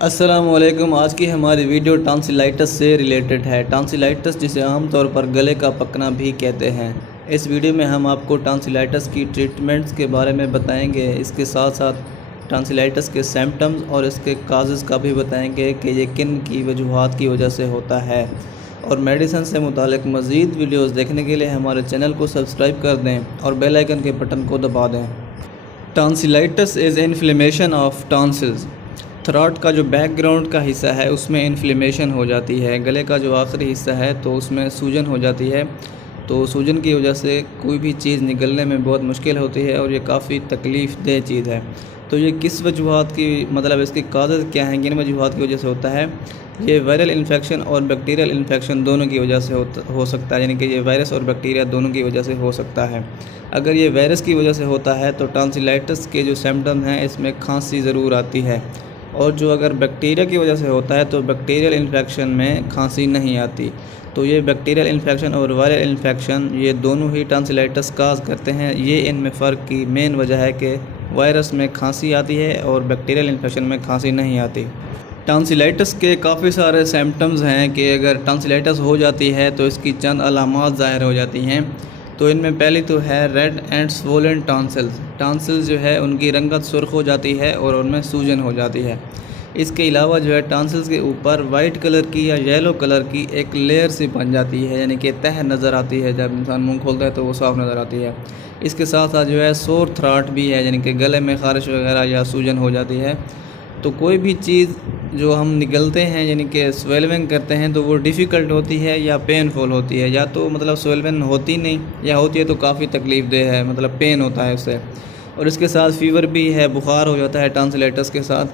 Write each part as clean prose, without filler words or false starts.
अस्सलामुअलैकुम। आज की हमारी वीडियो टॉन्सिलाइटिस से रिलेटेड है। टॉन्सिलाइटिस जिसे आमतौर पर गले का पकना भी कहते हैं। इस वीडियो में हम आपको टॉन्सिलाइटिस की ट्रीटमेंट्स के बारे में बताएंगे। इसके साथ साथ टॉन्सिलाइटिस के सिम्पटम्स और इसके काजेज़ का भी बताएंगे कि ये किन की वजूहात की वजह से होता है। और मेडिसिन से मुतालिक मज़ीद वीडियोज़ देखने के लिए हमारे चैनल को सब्सक्राइब कर दें और बेल आइकन के बटन को दबा दें। Tonsillitis is inflammation of tonsils. Throat का जो बैकग्राउंड का हिस्सा है उसमें इन्फ्लेमेशन हो जाती है। गले का जो आखिरी हिस्सा है तो उसमें सूजन हो जाती है। तो सूजन की वजह से कोई भी चीज़ निगलने में बहुत मुश्किल होती है और ये काफ़ी तकलीफ़ देह चीज़ है। तो ये किस वजूहात की इसकी काज़ेज़ क्या हैं, किन वजूहात की वजह से होता है? ये वायरल इन्फेक्शन और बैक्टीरियल इन्फेक्शन दोनों की वजह से हो सकता है, यानी कि ये वायरस और बैक्टीरिया दोनों की वजह से हो सकता है। अगर ये वायरस की वजह से होता है तो टॉन्सिलाइटिस के जो सिम्पटम हैं इसमें खांसी ज़रूर आती है। और जो अगर बैक्टीरिया की वजह से होता है तो बैक्टीरियल इन्फेक्शन में खांसी नहीं आती। तो ये बैक्टीरियल इन्फेक्शन और वायरल इन्फेक्शन ये दोनों ही टॉन्सिलाइटिस काज करते हैं। ये इनमें फ़र्क की मेन वजह है कि वायरस में खांसी आती है और बैक्टीरियल इन्फेक्शन में खांसी नहीं आती। टॉन्सिलाइटिस के काफ़ी सारे सिम्पटम्स हैं कि अगर टॉन्सिलाइटिस हो जाती है तो इसकी चंद अलामात ज़ाहिर हो जाती हैं। तो इनमें पहली तो है red and swollen tonsils. Tonsils जो है उनकी रंगत सुर्ख हो जाती है और उनमें सूजन हो जाती है। इसके अलावा जो है टॉन्सिल्स के ऊपर वाइट कलर की या येलो कलर की एक लेयर सी बन जाती है, यानी कि तह नज़र आती है। जब इंसान मुंह खोलता है तो वो साफ नज़र आती है। इसके साथ साथ जो है सोर थ्रोट भी है, यानी कि गले में ख़ारिश वगैरह या सूजन हो जाती है। तो कोई भी चीज़ जो हम निगलते हैं यानी कि स्वेलविंग करते हैं तो वो डिफ़िकल्ट होती है या पेनफुल होती है, या तो स्वेलविंग होती नहीं या होती है तो काफ़ी तकलीफ़ देह है, पेन होता है उससे। और इसके साथ फ़ीवर भी है, बुखार हो जाता है टॉन्सिलाइटिस के साथ,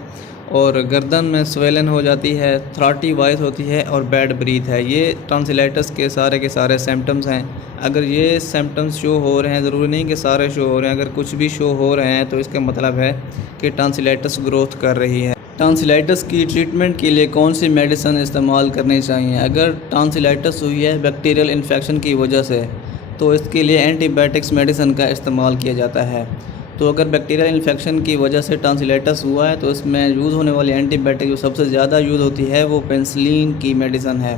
और गर्दन में स्वेलन हो जाती है, थ्रॉटी वॉइस होती है और बैड ब्रीथ है। ये टॉन्सिलाइटिस के सारे सिम्पटम्स हैं। अगर ये सिम्पटम्स शो हो रहे हैं, ज़रूरी नहीं कि सारे शो हो रहे हैं, अगर कुछ भी शो हो रहे हैं तो इसका मतलब है कि टॉन्सिलाइटिस ग्रोथ कर रही है। टॉन्सिलाइटिस की ट्रीटमेंट के लिए कौन सी मेडिसिन इस्तेमाल करनी चाहिए? अगर टॉन्सिलाइटिस हुई है बैक्टीरियल इन्फेक्शन की वजह से तो इसके लिए एंटीबायोटिक्स मेडिसिन का इस्तेमाल किया जाता है। तो अगर बैक्टीरियल इन्फेक्शन की वजह से टॉन्सिलाइटिस हुआ है तो इसमें यूज़ होने वाली एंटीबायोटिक जो सबसे ज़्यादा यूज़ होती है वो पेनिसिलिन की मेडिसिन है।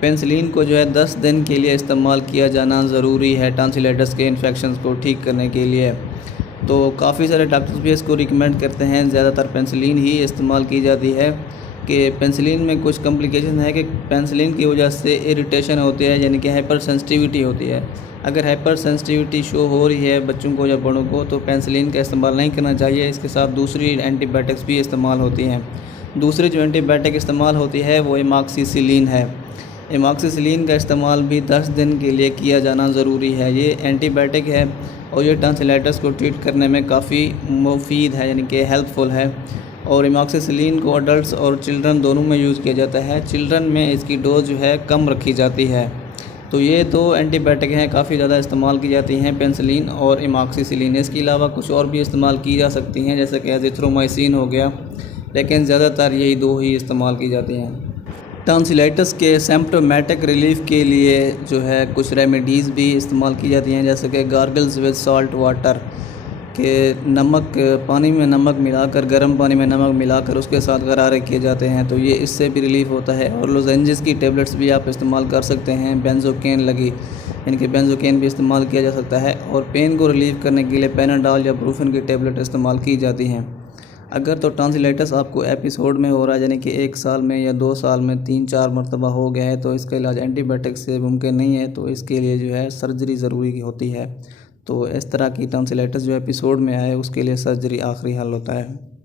पेनिसिलिन को जो है 10 दिन के लिए इस्तेमाल किया जाना ज़रूरी है टॉन्सिलाइटिस के इन्फेक्शन को ठीक करने के लिए। तो काफ़ी सारे डॉक्टर्स भी इसको रिकमेंड करते हैं। ज़्यादातर पेनिसिलिन ही इस्तेमाल की जाती है कि पेनिसिलिन में कुछ कॉम्प्लिकेशन है कि पेनिसिलिन की वजह से इरिटेशन होती है, यानी कि हाइपर सेंसिटिविटी होती है। अगर हाइपर सेंसिटिविटी शो हो रही है बच्चों को या बड़ों को तो पेनिसिलिन का इस्तेमाल नहीं करना चाहिए। इसके साथ दूसरी एंटीबायोटिक्स भी इस्तेमाल होती हैं। दूसरी जो एंटीबायोटिक इस्तेमाल होती है वो एमॉक्सिसिलिन है। एमॉक्सिसिलिन का इस्तेमाल भी 10 दिन के लिए किया जाना ज़रूरी है। ये एंटीबायोटिक है और ये टॉन्सिलाइटिस को ट्रीट करने में काफ़ी मुफीद है, यानी कि हेल्पफुल है। और एमॉक्सिसिलिन को अडल्ट्स और चिल्ड्रन दोनों में यूज़ किया जाता है। चिल्ड्रन में इसकी डोज जो है कम रखी जाती है। तो ये दो एंटीबायोटिक हैं, काफ़ी ज़्यादा इस्तेमाल की जाती हैं, पेनिसिलिन और एमॉक्सिसिलिन। इसके अलावा कुछ और भी इस्तेमाल की जा सकती हैं, जैसे कि एजिथ्रोमाइसिन हो गया, लेकिन ज़्यादातर यही दो ही इस्तेमाल की जाती हैं। टॉन्सिलाइटिस के सिम्प्टोमेटिक रिलीफ के लिए जो है कुछ रेमेडीज़ भी इस्तेमाल की जाती हैं, जैसे कि गार्गल्स विद सॉल्ट वाटर के नमक, पानी में नमक मिलाकर, गर्म पानी में नमक मिलाकर उसके साथ गरारे किए जाते हैं, तो ये इससे भी रिलीफ़ होता है। और लोजेंजेस की टेबलेट्स भी आप इस्तेमाल कर सकते हैं, बेंजोकेन लगी, यानी कि बेंजोकेन भी इस्तेमाल किया जा सकता है। और पेन को रिलीव करने के लिए पेनाडॉल या ब्रूफिन की टेबलेट इस्तेमाल की जाती हैं। अगर तो टॉन्सिलाइटिस आपको एपिसोड में हो रहा है, यानी कि 1 साल में या 2 साल में 3-4 मरतबा हो गया है, तो इसका इलाज एंटीबायोटिक से मुमकिन नहीं है, तो इसके लिए जो है सर्जरी ज़रूरी होती है। तो इस तरह की टॉन्सिलाइटिस जो एपिसोड में आए उसके लिए सर्जरी आखिरी हल होता है।